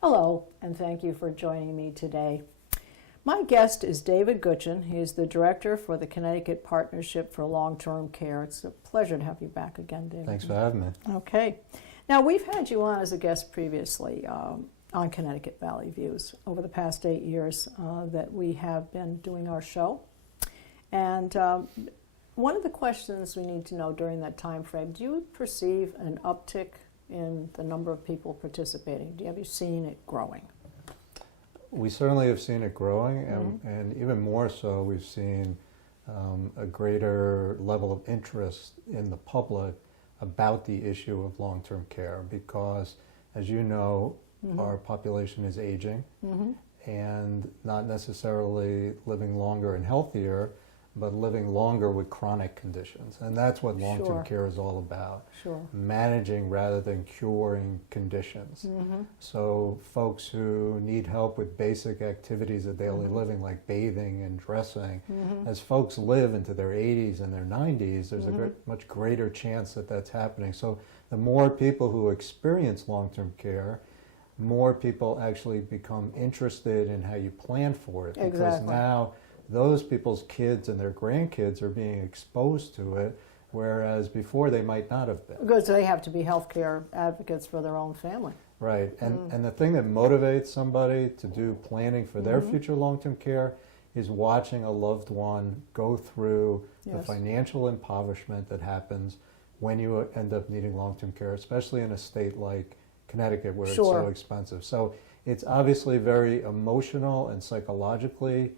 Hello, and thank you for joining me today. My guest is David Gutchin. He is the director for the Connecticut Partnership for Long-Term Care. It's a pleasure to have you back again, David. Thanks for having me. Okay. Now, we've had you on as a guest previously on Connecticut Valley Views over the past 8 years that we have been doing our show. And one of the questions we need to know during that time frame, do you perceive an uptick in the number of people participating? Have you seen it growing? We certainly have seen it growing, and even more so, we've seen a greater level of interest in the public about the issue of long-term care because, as you know, our population is aging and not necessarily living longer and healthier, but living longer with chronic conditions. And that's what long-term care is all about. Managing rather than curing conditions. So folks who need help with basic activities of daily living like bathing and dressing, as folks live into their 80s and their 90s, there's a much greater chance that that's happening. So the more people who experience long-term care, more people actually become interested in how you plan for it. Because now those people's kids and their grandkids are being exposed to it, whereas before they might not have been. Because they have to be healthcare advocates for their own family. Right, and the thing that motivates somebody to do planning for their future long-term care is watching a loved one go through the financial impoverishment that happens when you end up needing long-term care, especially in a state like Connecticut where it's so expensive. So it's obviously very emotional and psychologically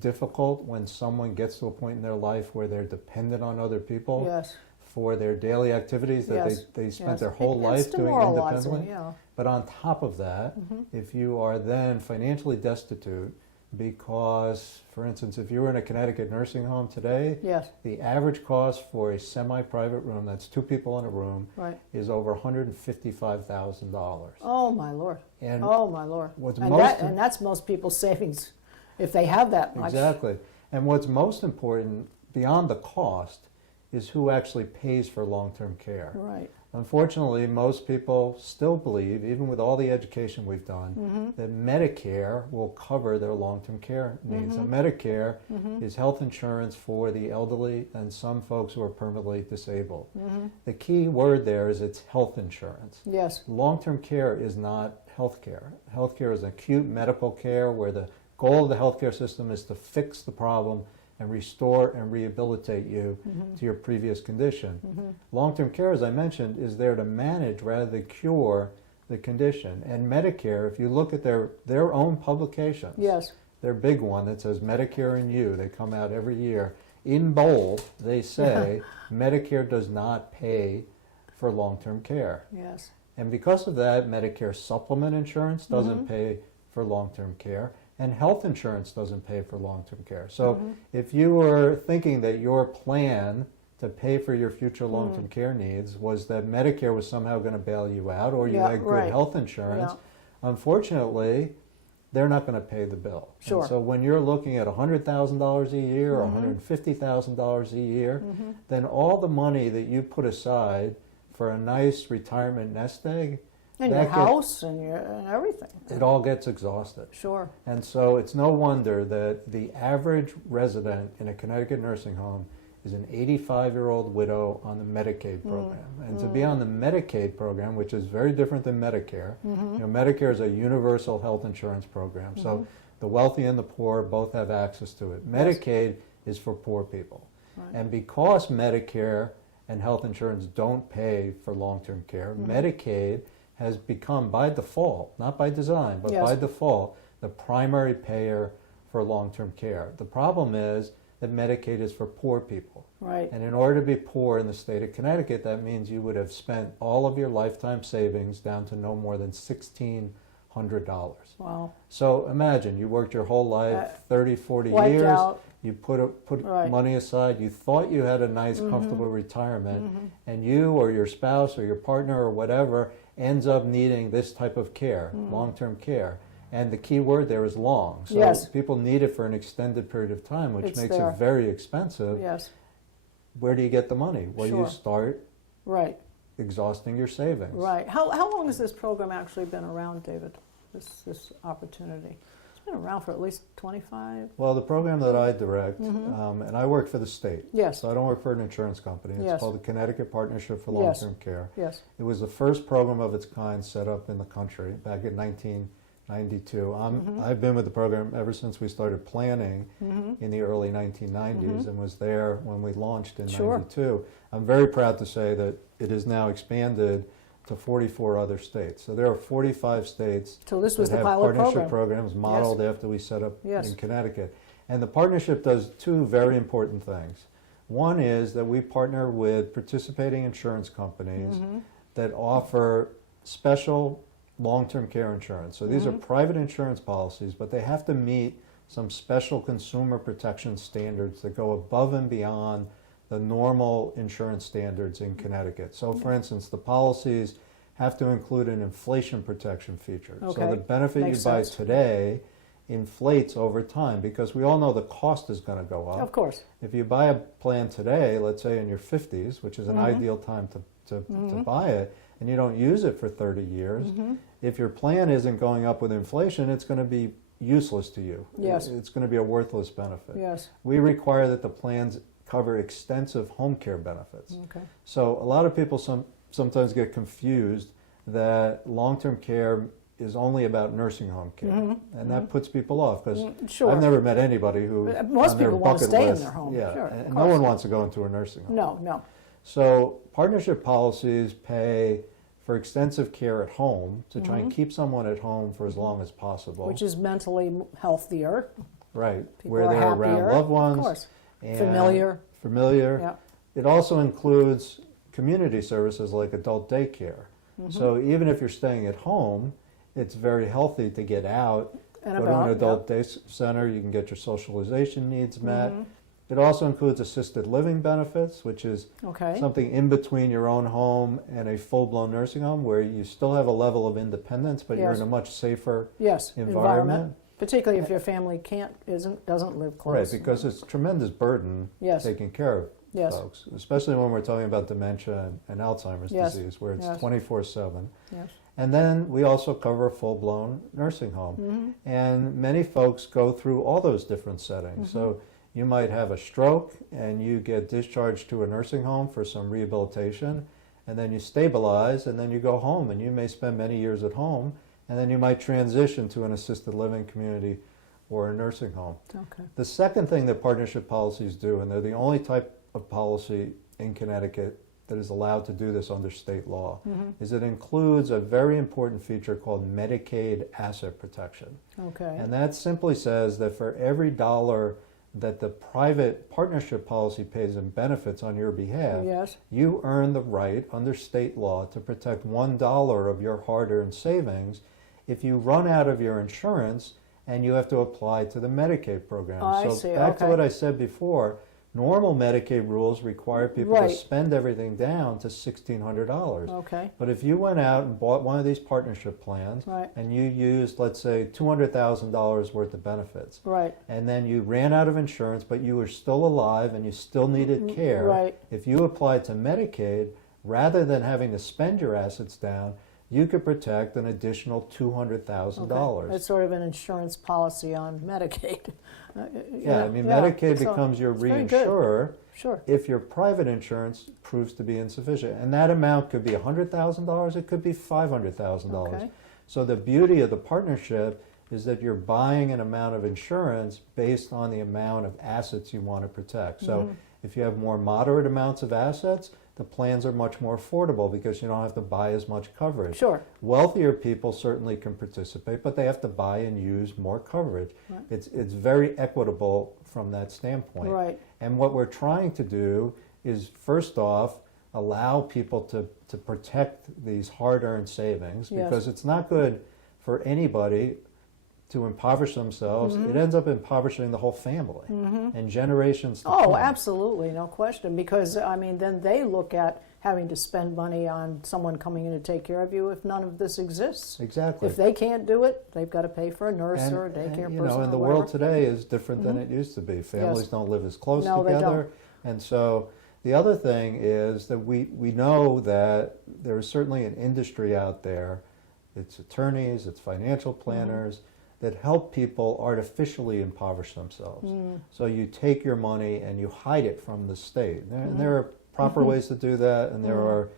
difficult when someone gets to a point in their life where they're dependent on other people for their daily activities that they spent their whole life doing independently. But on top of that, if you are then financially destitute because, for instance, if you were in a Connecticut nursing home today, the average cost for a semi-private room, that's 2 people in a room, is over $155,000. Oh, my Lord. And oh, my Lord. And that's most people's savings, if they have that much. Exactly. And what's most important, beyond the cost, is who actually pays for long-term care. Right. Unfortunately, most people still believe, even with all the education we've done, that Medicare will cover their long-term care needs. And Medicare is health insurance for the elderly and some folks who are permanently disabled. The key word there is it's health insurance. Yes. Long-term care is not health care. Health care is acute medical care where the goal of the healthcare system is to fix the problem and restore and rehabilitate you to your previous condition. Long-term care, as I mentioned, is there to manage rather than cure the condition. And Medicare, if you look at their own publications, their big one that says Medicare and You, they come out every year. In bold, they say Medicare does not pay for long-term care. And because of that, Medicare supplement insurance doesn't pay for long-term care. And health insurance doesn't pay for long-term care. So if you were thinking that your plan to pay for your future long-term care needs was that Medicare was somehow going to bail you out or you had good health insurance, unfortunately, they're not going to pay the bill. And so when you're looking at $100,000 a year or $150,000 a year, then all the money that you put aside for a nice retirement nest egg, and your house and everything. It all gets exhausted. And so it's no wonder that the average resident in a Connecticut nursing home is an 85-year-old widow on the Medicaid program. And to be on the Medicaid program, which is very different than Medicare, you know, Medicare is a universal health insurance program. So the wealthy and the poor both have access to it. Medicaid is for poor people. And because Medicare and health insurance don't pay for long-term care, Medicaid has become, by default, not by design, but by default, the primary payer for long-term care. The problem is that Medicaid is for poor people. And in order to be poor in the state of Connecticut, that means you would have spent all of your lifetime savings down to no more than $1,600. So imagine, you worked your whole life, 30, 40 years, you put money aside, you thought you had a nice, comfortable retirement, and you or your spouse or your partner or whatever ends up needing this type of care, long-term care. And the key word there is long. So people need it for an extended period of time, which makes it very expensive. Where do you get the money? Well, you start exhausting your savings. How long has this program actually been around, David? this opportunity? It's been around for at least 25. Well, the program that I direct, and I work for the state. Yes. So I don't work for an insurance company. It's Yes. called the Connecticut Partnership for Yes. Long-Term Care. Yes. It was the first program of its kind set up in the country back in 1992. I've been with the program ever since we started planning in the early 1990s and was there when we launched in Sure. 92. I'm very proud to say that it is now expanded to 44 other states. So there are 45 states So this was that the have pilot partnership program. programs modeled after we set up Yes. in Connecticut. And the partnership does two very important things. One is that we partner with participating insurance companies that offer special long-term care insurance. So these are private insurance policies, but they have to meet some special consumer protection standards that go above and beyond the normal insurance standards in Connecticut. So for instance, the policies have to include an inflation protection feature. Okay. So the benefit Makes you buy sense. today inflates over time because we all know the cost is going to go up. Of course. If you buy a plan today, let's say in your 50s, which is an ideal time to buy it, and you don't use it for 30 years, if your plan isn't going up with inflation, it's going to be useless to you. Yes. It's going to be a worthless benefit. Yes. We require that the plans cover extensive home care benefits. Okay. So a lot of people sometimes get confused that long-term care is only about nursing home care, and that puts people off because Sure. I've never met anybody who Most on their people want to bucket stay in list- their home. Yeah, Sure, of and no course. one wants to go into a nursing home. No, no. So partnership policies pay for extensive care at home to try and keep someone at home for as long as possible. Which is mentally healthier. right, People where are they're around happier, loved ones. Of course. and Familiar. Familiar. Yeah. It also includes community services like adult daycare. So even if you're staying at home, it's very healthy to get out, And go to about, an adult day center, you can get your socialization needs met. It also includes assisted living benefits, which is Okay. something in between your own home and a full-blown nursing home where you still have a level of independence, but you're Yes. in a much safer Yes. environment. Particularly if your family doesn't live close. Right, because it's a tremendous burden Yes. taking care of Yes. folks, especially when we're talking about dementia and Alzheimer's Yes. disease, where it's Yes. 24/7. Yes. And then we also cover a full-blown nursing home. And many folks go through all those different settings. So you might have a stroke and you get discharged to a nursing home for some rehabilitation, and then you stabilize, and then you go home, and you may spend many years at home, and then you might transition to an assisted living community or a nursing home. Okay. The second thing that partnership policies do, and they're the only type of policy in Connecticut that is allowed to do this under state law, is it includes a very important feature called Medicaid asset protection. Okay. And that simply says that for every dollar that the private partnership policy pays in benefits on your behalf, Yes. you earn the right under state law to protect $1 of your hard-earned savings if you run out of your insurance and you have to apply to the Medicaid program. I So see, back to okay. what I said before, normal Medicaid rules require people Right. to spend everything down to $1,600. Okay. But if you went out and bought one of these partnership plans Right. and you used, let's say, $200,000 worth of benefits, Right. and then you ran out of insurance, but you were still alive and you still needed care, Right. if you applied to Medicaid, rather than having to spend your assets down, you could protect an additional $200,000. Okay. It's sort of an insurance policy on Medicaid. Yeah, I mean, Medicaid So, becomes your it's very good. reinsurer Sure. if your private insurance proves to be insufficient. And that amount could be $100,000, it could be $500,000. Okay. So the beauty of the partnership is that you're buying an amount of insurance based on the amount of assets you want to protect. So if you have more moderate amounts of assets, the plans are much more affordable because you don't have to buy as much coverage. Sure. Wealthier people certainly can participate, but they have to buy and use more coverage. Right. It's very equitable from that standpoint. Right. And what we're trying to do is, first off, allow people to protect these hard-earned savings, Yes. because it's not good for anybody to impoverish themselves. It ends up impoverishing the whole family and generations to come. Oh, absolutely, no question. Because, I mean, then they look at having to spend money on someone coming in to take care of you if none of this exists. Exactly. If they can't do it, they've got to pay for a nurse or a daycare you person. know, and the or world whatever. today is different than it used to be. Families don't live as close No, they together. And so the other thing is that we know that there is certainly an industry out there it's attorneys, it's financial planners that help people artificially impoverish themselves. So you take your money and you hide it from the state. There are proper ways to do that, and there are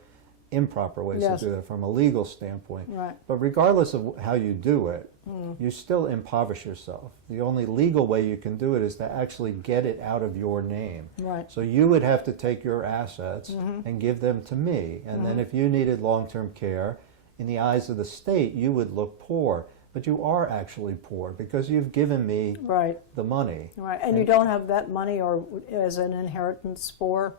improper ways to do that from a legal standpoint. Right. But regardless of how you do it, you still impoverish yourself. The only legal way you can do it is to actually get it out of your name. Right. So you would have to take your assets and give them to me. And then if you needed long-term care, in the eyes of the state, you would look poor. But you are actually poor because you've given me the money. Right. And you don't have that money or as an inheritance for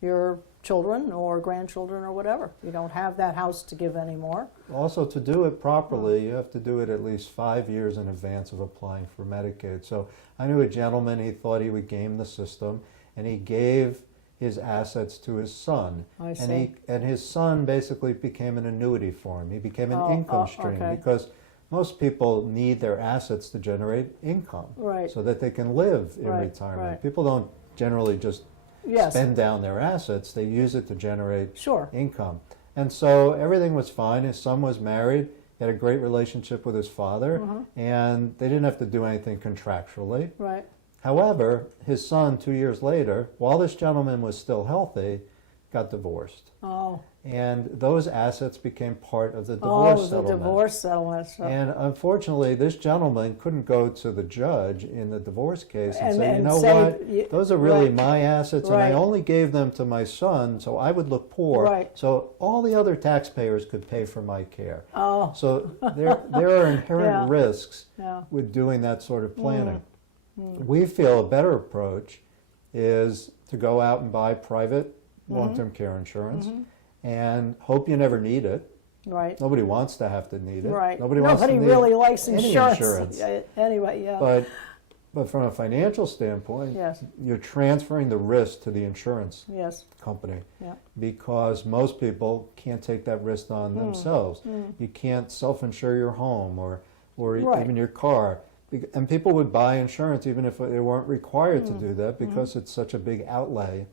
your children or grandchildren or whatever. You don't have that house to give anymore. Also, to do it properly, you have to do it at least 5 years in advance of applying for Medicaid. So I knew a gentleman, he thought he would game the system, and he gave his assets to his son. I see. And his son basically became an annuity for him. He became an income stream because most people need their assets to generate income so that they can live in retirement. People don't generally just spend down their assets. They use it to generate income. And so everything was fine. His son was married. He had a great relationship with his father, and they didn't have to do anything contractually. Right. However, his son, 2 years later, while this gentleman was still healthy, got divorced. Oh. And those assets became part of the divorce settlement. Oh, the divorce settlement. And unfortunately, this gentleman couldn't go to the judge in the divorce case and say, you know what, those are really my assets, and I only gave them to my son, so I would look poor. So all the other taxpayers could pay for my care. Oh. So there are inherent risks with doing that sort of planning. We feel a better approach is to go out and buy private long-term care insurance and hope you never need it. Right. Nobody wants to have to need it. Right. Nobody wants to need really likes any insurance. Anyway, But from a financial standpoint, you're transferring the risk to the insurance company because most people can't take that risk on themselves. You can't self-insure your home or even your car. And people would buy insurance even if they weren't required to do that because it's such a big outlay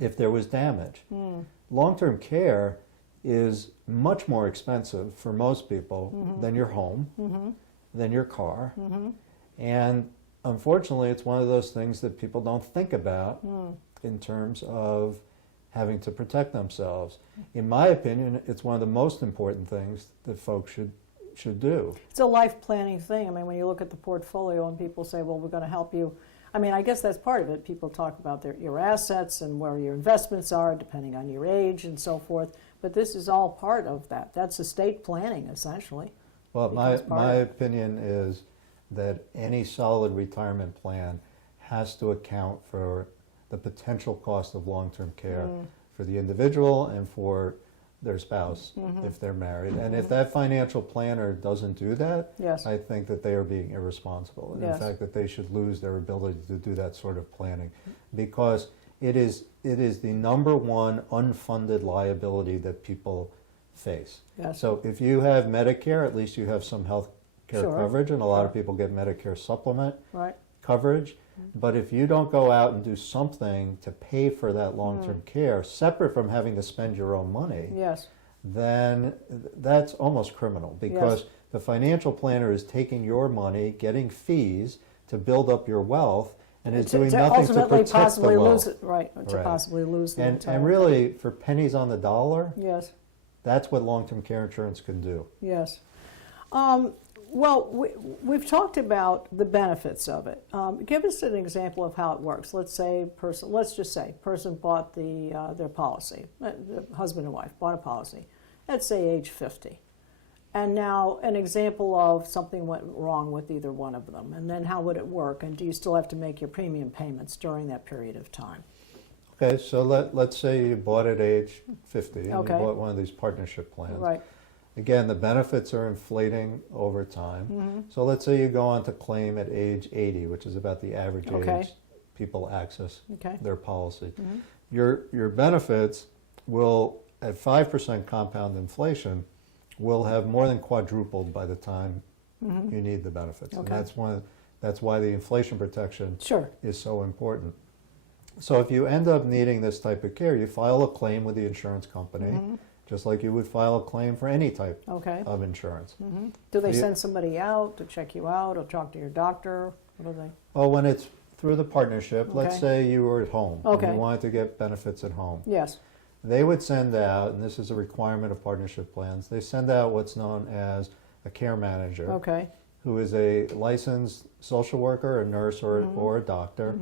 if there was damage. Long-term care is much more expensive for most people than your home, than your car. And unfortunately, it's one of those things that people don't think about in terms of having to protect themselves. In my opinion, it's one of the most important things that folks should do. It's a life planning thing. I mean, when you look at the portfolio and people say, well, we're going to help you. I mean, I guess that's part of it. People talk about your assets and where your investments are, depending on your age and so forth. But this is all part of that. That's estate planning, essentially. Well, my opinion is that any solid retirement plan has to account for the potential cost of long-term care for the individual and for their spouse if they're married. And if that financial planner doesn't do that, I think that they are being irresponsible. In fact, that they should lose their ability to do that sort of planning because it is the number one unfunded liability that people face. So if you have Medicare, at least you have some health care coverage, and a lot of people get Medicare supplement coverage. But if you don't go out and do something to pay for that long-term care, separate from having to spend your own money, then that's almost criminal because the financial planner is taking your money, getting fees to build up your wealth, and is doing nothing to protect possibly the wealth. Lose it, to possibly lose the entire and really, for pennies on the dollar, that's what long-term care insurance can do. Well, we've talked about the benefits of it. Give us an example of how it works. Let's just say person bought their policy, the husband and wife bought a policy, let's say age 50. And now an example of something went wrong with either one of them. And then how would it work? And do you still have to make your premium payments during that period of time? Okay, so let's say you bought at age 50 and you bought one of these partnership plans. Right. Again, the benefits are inflating over time. So let's say you go on to claim at age 80, which is about the average age people access their policy. Your benefits will, at 5% compound inflation, will have more than quadrupled by the time you need the benefits. And that's why the inflation protection is so important. So if you end up needing this type of care, you file a claim with the insurance company, just like you would file a claim for any type Okay. of insurance. Do they You- send somebody out to check you out or talk to your doctor? What do they? Well, when it's through the partnership, let's Okay. say you were at home and Okay. you wanted to get benefits at home. Yes. They would send out, and this is a requirement of partnership plans, they send out what's known as a care manager, Okay. who is a licensed social worker, a nurse, or a doctor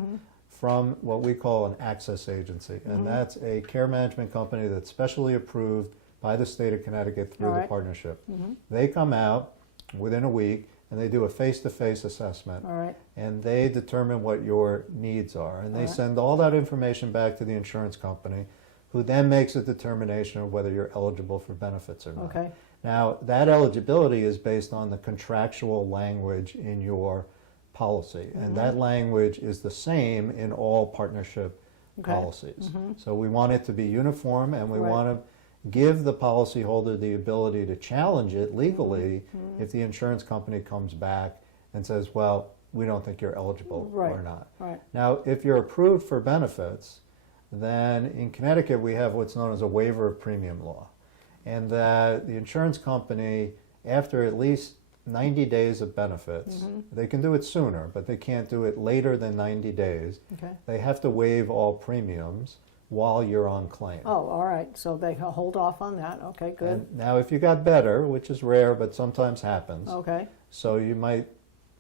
from what we call an access agency. And that's a care management company that's specially approved by the state of Connecticut through All the right. partnership. They come out within a week and they do a face-to-face assessment. All right. And they determine what your needs are. And they All right. send all that information back to the insurance company, who then makes a determination of whether you're eligible for benefits or not. Okay. Now, that eligibility is based on the contractual language in your policy, and that language is the same in all partnership Okay. policies. So we want it to be uniform, and we Right. want to give the policyholder the ability to challenge it legally if the insurance company comes back and says, well, we don't think you're eligible Right. or not. Right. Now, if you're approved for benefits, then in Connecticut we have what's known as a waiver of premium law. And that the insurance company, after at least 90 days of benefits, they can do it sooner, but they can't do it later than 90 days. Okay. They have to waive all premiums while you're on claim. Oh, all right. So they hold off on that. Okay, good. And now if you got better, which is rare but sometimes happens, Okay. so you might,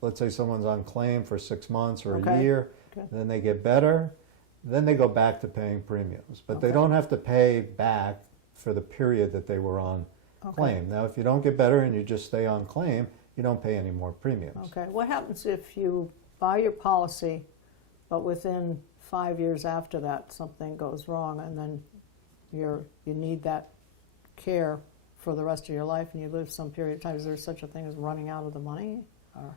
let's say someone's on claim for 6 months or a Okay. year, Okay. then they get better, then they go back to paying premiums. But they Okay. don't have to pay back for the period that they were on Okay. claim. Now, if you don't get better and you just stay on claim, you don't pay any more premiums. Okay. What happens if you buy your policy, but within 5 years after that something goes wrong, and then you need that care for the rest of your life, and you live some period of time? Is there such a thing as running out of the money? Or,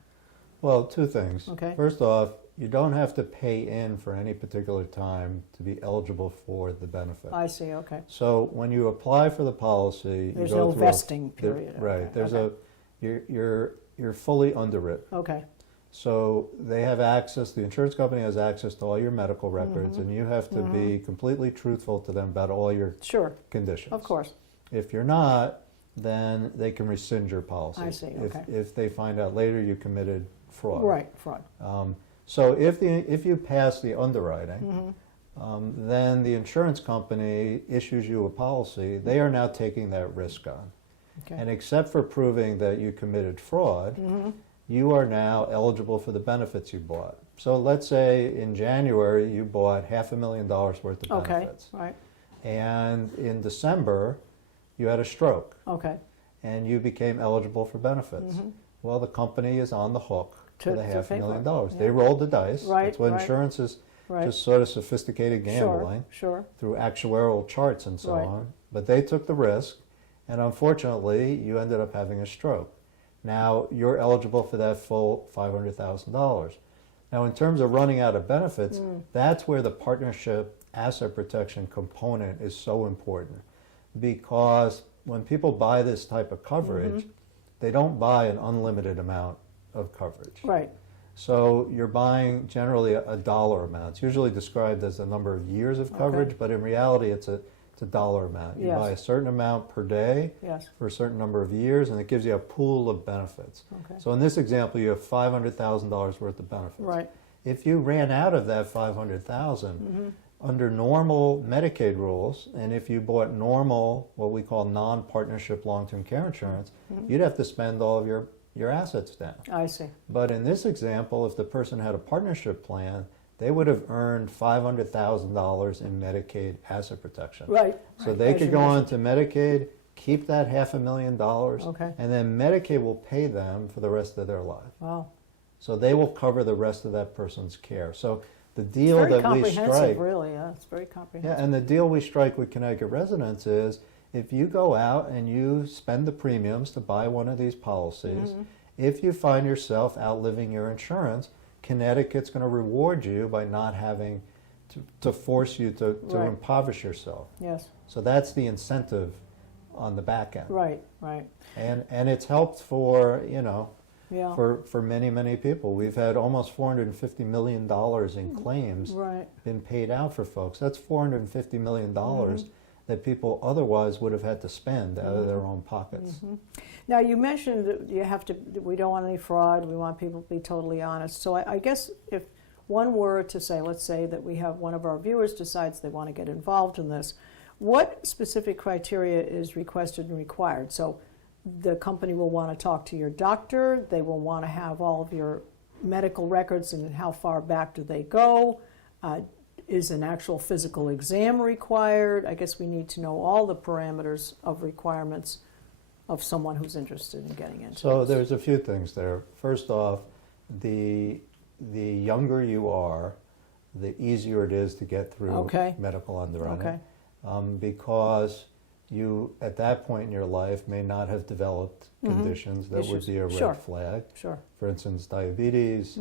Well, two things. Okay. First off, you don't have to pay in for any particular time to be eligible for the benefit. I see. Okay. So when you apply for the policy, There's you go no through vesting period. right. Okay. There's Okay. you're fully underwritten. Okay. So they have access, the insurance company has access to all your medical records, and you have to be completely truthful to them about all your Sure. conditions. Of course. If you're not, then they can rescind your policy. I see, okay. If they find out later you committed fraud. Right. Fraud. So if you pass the underwriting, Mm-hmm. then the insurance company issues you a policy. They are now taking that risk on. Okay. And except for proving that you committed fraud, Mm-hmm. you are now eligible for the benefits you bought. So let's say in January you bought $500,000 worth of Okay. benefits. Right. And in December you had a stroke Okay. and you became eligible for benefits. Well, the company is on the hook for the To pay $500,000. for it, They yeah. rolled the dice. Right, That's what right. insurance is, Right. just sort of sophisticated gambling Sure. through actuarial charts and so Right. on. But they took the risk, and unfortunately, you ended up having a stroke. Now, you're eligible for that full $500,000. Now, in terms of running out of benefits, that's where the partnership asset protection component is so important. Because when people buy this type of coverage, they don't buy an unlimited amount of coverage. Right. So you're buying generally a dollar amount. It's usually described as the number of years of coverage, Okay. but in reality it's a dollar amount. You Yes. buy a certain amount per day Yes. for a certain number of years, and it gives you a pool of benefits. Okay. So in this example, you have $500,000 worth of benefits. Right. If you ran out of that 500,000 under normal Medicaid rules, and if you bought normal, what we call non-partnership long-term care insurance, you'd have to spend all of your assets down. I see. But in this example, if the person had a partnership plan, they would have earned $500,000 in Medicaid asset protection. Right. So right. they As could you go on mentioned. to Medicaid, keep that $500,000, Okay. and then Medicaid will pay them for the rest of their life. Wow. So they will cover the rest of that person's care. So the It's deal very that we comprehensive, strike, really. Yeah, it's very comprehensive. yeah, and the deal we strike with Connecticut residents is if you go out and you spend the premiums to buy one of these policies, if you find yourself outliving your insurance, Connecticut's going to reward you by not having to force you to Right. impoverish yourself. Yes. So that's the incentive on the back end. Right. Right. And it's helped for, Yeah. for many, many people. We've had almost $450 million in claims Right. been paid out for folks. That's $450 million that people otherwise would have had to spend out of their own pockets. Now, you mentioned that we don't want any fraud, we want people to be totally honest. So I guess if one were to say, let's say that we have one of our viewers decides they want to get involved in this, what specific criteria is requested and required? So the company will want to talk to your doctor, they will want to have all of your medical records and how far back do they go? Is an actual physical exam required? I guess we need to know all the parameters of requirements of someone who's interested in getting into So this. there's a few things there. First off, the younger you are, the easier it is to get through medical underwriting. Because you, at that point in your life, may not have developed conditions that would be a red flag. For instance, diabetes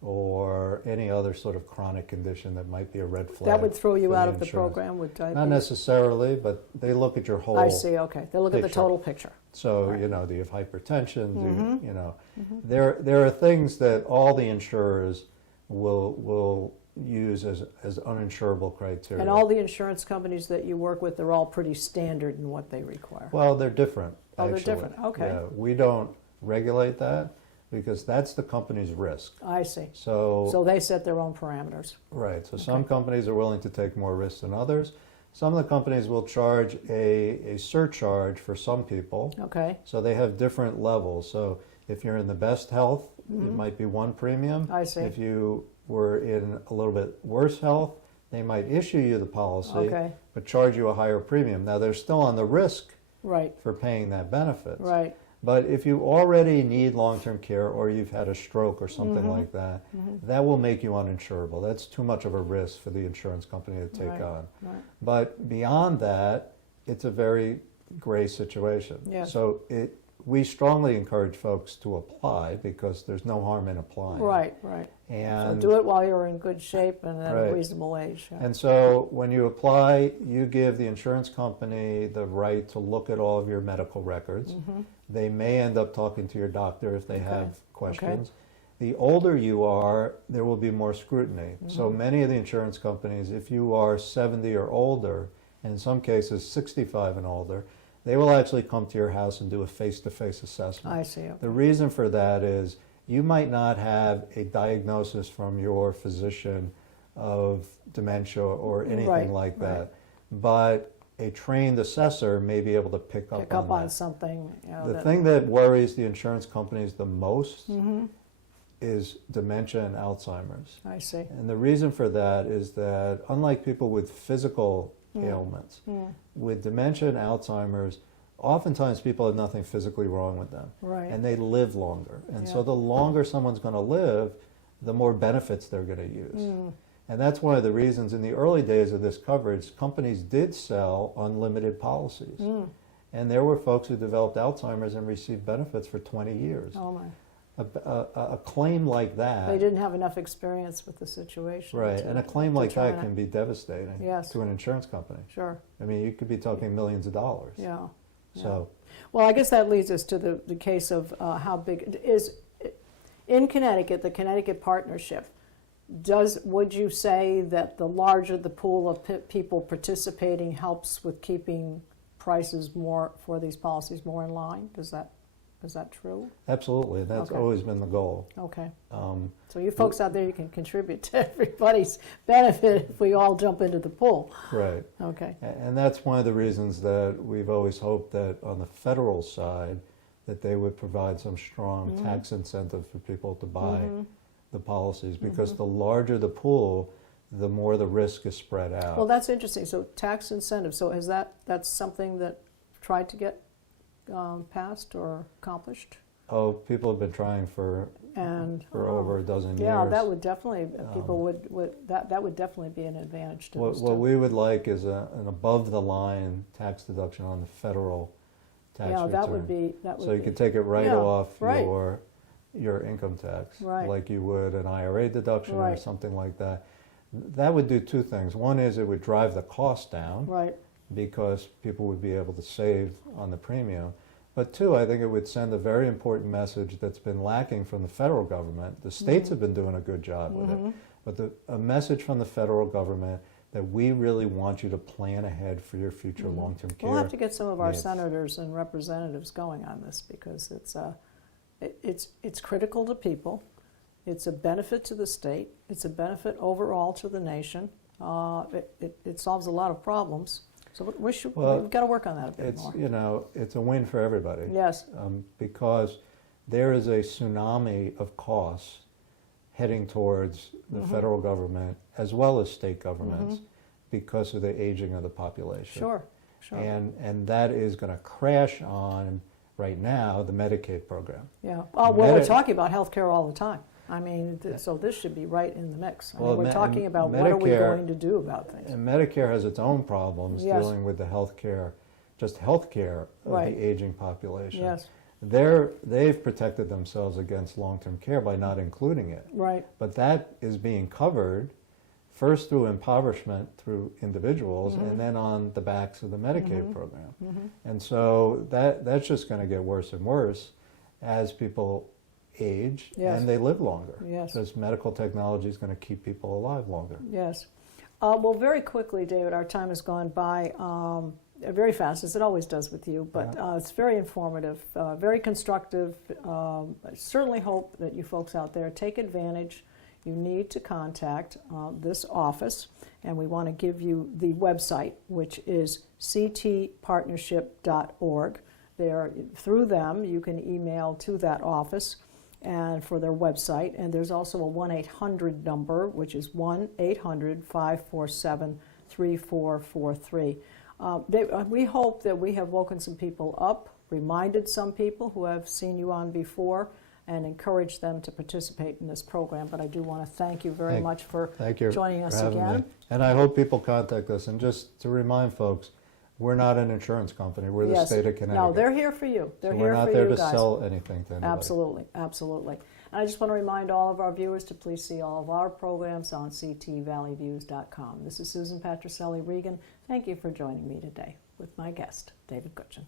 or any other sort of chronic condition that might be a red flag. That would throw you out of the program with diabetes? Not necessarily, but they look at your whole I see, okay. They look at the total picture. So, you know, do you have hypertension? Do you know, there are things that all the insurers will use as uninsurable criteria. And all the insurance companies that you work with, they're all pretty standard in what they require? Well, they're different, actually. Oh, they're different, okay. Yeah, we don't regulate that because that's the company's risk. I see. So they set their own parameters. Right, so some companies are willing to take more risks than others. Some of the companies will charge a surcharge for some people. Okay. So they have different levels. So if you're in the best health, it might be one premium. I see. If you were in a little bit worse health, they might issue you the policy, but charge you a higher premium. Now they're still on the risk for paying that benefit. Right. But if you already need long-term care or you've had a stroke or something like that, that will make you uninsurable. That's too much of a risk for the insurance company to take on. Right. But beyond that, it's a very gray situation. Yes. So we strongly encourage folks to apply because there's no harm in applying. Right. And so do it while you're in good shape and at a reasonable age. Yeah. And so when you apply, you give the insurance company the right to look at all of your medical records. They may end up talking to your doctor if they have questions. The older you are, there will be more scrutiny. So many of the insurance companies, if you are 70 or older, and in some cases 65 and older, they will actually come to your house and do a face-to-face assessment. I see. Okay. The reason for that is you might not have a diagnosis from your physician of dementia or anything like that, but a trained assessor may be able to pick up on something. You know, the thing that worries the insurance companies the most is dementia and Alzheimer's. I see. And the reason for that is that unlike people with physical ailments, with dementia and Alzheimer's, oftentimes people have nothing physically wrong with them. Right. And they live longer. And so the longer someone's going to live, the more benefits they're going to use. And that's one of the reasons in the early days of this coverage, companies did sell unlimited policies. And there were folks who developed Alzheimer's and received benefits for 20 years. Oh my. A claim like that. They didn't have enough experience with the situation. Right, and a claim like that can be devastating to an insurance company. Sure. I mean, you could be talking millions of dollars. Yeah. So. Well, I guess that leads us to the case of how big it is. In Connecticut, the Connecticut Partnership, would you say that the larger the pool of people participating helps with keeping prices for these policies more in line? Is that true? Absolutely. That's always been the goal. Okay. So you folks out there, you can contribute to everybody's benefit if we all jump into the pool. Right. Okay. And that's one of the reasons that we've always hoped that on the federal side that they would provide some strong tax incentive for people to buy the policies, because the larger the pool, the more the risk is spread out. Well, that's interesting. So tax incentive. So that's something that tried to get passed or accomplished? Oh, people have been trying for over a dozen years. Yeah, that would definitely that would definitely be an advantage to us. What we would like is an above the line tax deduction on the federal tax return. Yeah, that would be so you could take it right off your income tax, like you would an IRA deduction or something like that. That would do two things. One is it would drive the cost down. Right. Because people would be able to save on the premium. But two, I think it would send a very important message that's been lacking from the federal government. The states have been doing a good job with it, but a message from the federal government that we really want you to plan ahead for your future long-term care. We'll have to get some of our needs. senators and representatives going on this because it's critical to people. It's a benefit to the state. It's a benefit overall to the nation. It solves a lot of problems. So we've got to work on that a bit more. You know, it's a win for everybody. Yes. Because there is a tsunami of costs heading towards the federal government as well as state governments because of the aging of the population. Sure, sure. And that is going to crash on, right now, the Medicaid program. Yeah. Well, we're talking about health care all the time. I mean, so this should be right in the mix. I mean, we're talking about what are we going to do about things. And Medicare has its own problems Yes. dealing with the health care of Right. the aging population. Yes. They've protected themselves against long-term care by not including it. Right. But that is being covered first through impoverishment through individuals and then on the backs of the Medicaid program. And so that's just going to get worse and worse as people age Yes. and they live longer. Yes. Because medical technology is going to keep people alive longer. Yes. Well, very quickly, David, our time has gone by very fast, as it always does with you, but it's very informative, very constructive. I certainly hope that you folks out there take advantage. You need to contact this office, and we want to give you the website, which is ctpartnership.org. Through them, you can email to that office and for their website, and there's also a 1-800 number, which is 1-800-547-3443. We hope that we have woken some people up, reminded some people who have seen you on before, and encouraged them to participate in this program. But I do want to thank you very much for joining us again. And I hope people contact us. And just to remind folks, we're not an insurance company. We're the state of Connecticut. No, they're here for you. They're here for you guys. We're not there to sell anything to anybody. Absolutely, absolutely. And I just want to remind all of our viewers to please see all of our programs on ctvalleyviews.com. This is Susan Patricelli-Regan. Thank you for joining me today with my guest, David Gutchin.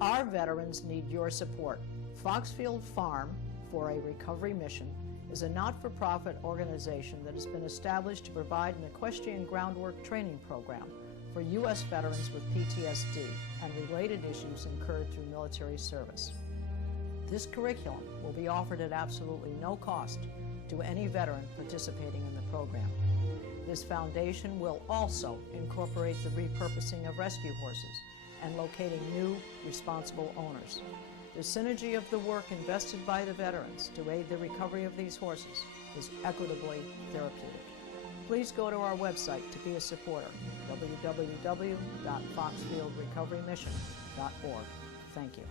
Our veterans need your support. Foxfield Farm for a Recovery Mission is a not-for-profit organization that has been established to provide an equestrian groundwork training program for U.S. veterans with PTSD and related issues incurred through military service. This curriculum will be offered at absolutely no cost to any veteran participating in the program. This foundation will also incorporate the repurposing of rescue horses and locating new, responsible owners. The synergy of the work invested by the veterans to aid the recovery of these horses is equitably therapeutic. Please go to our website to be a supporter, www.foxfieldrecoverymission.org. Thank you.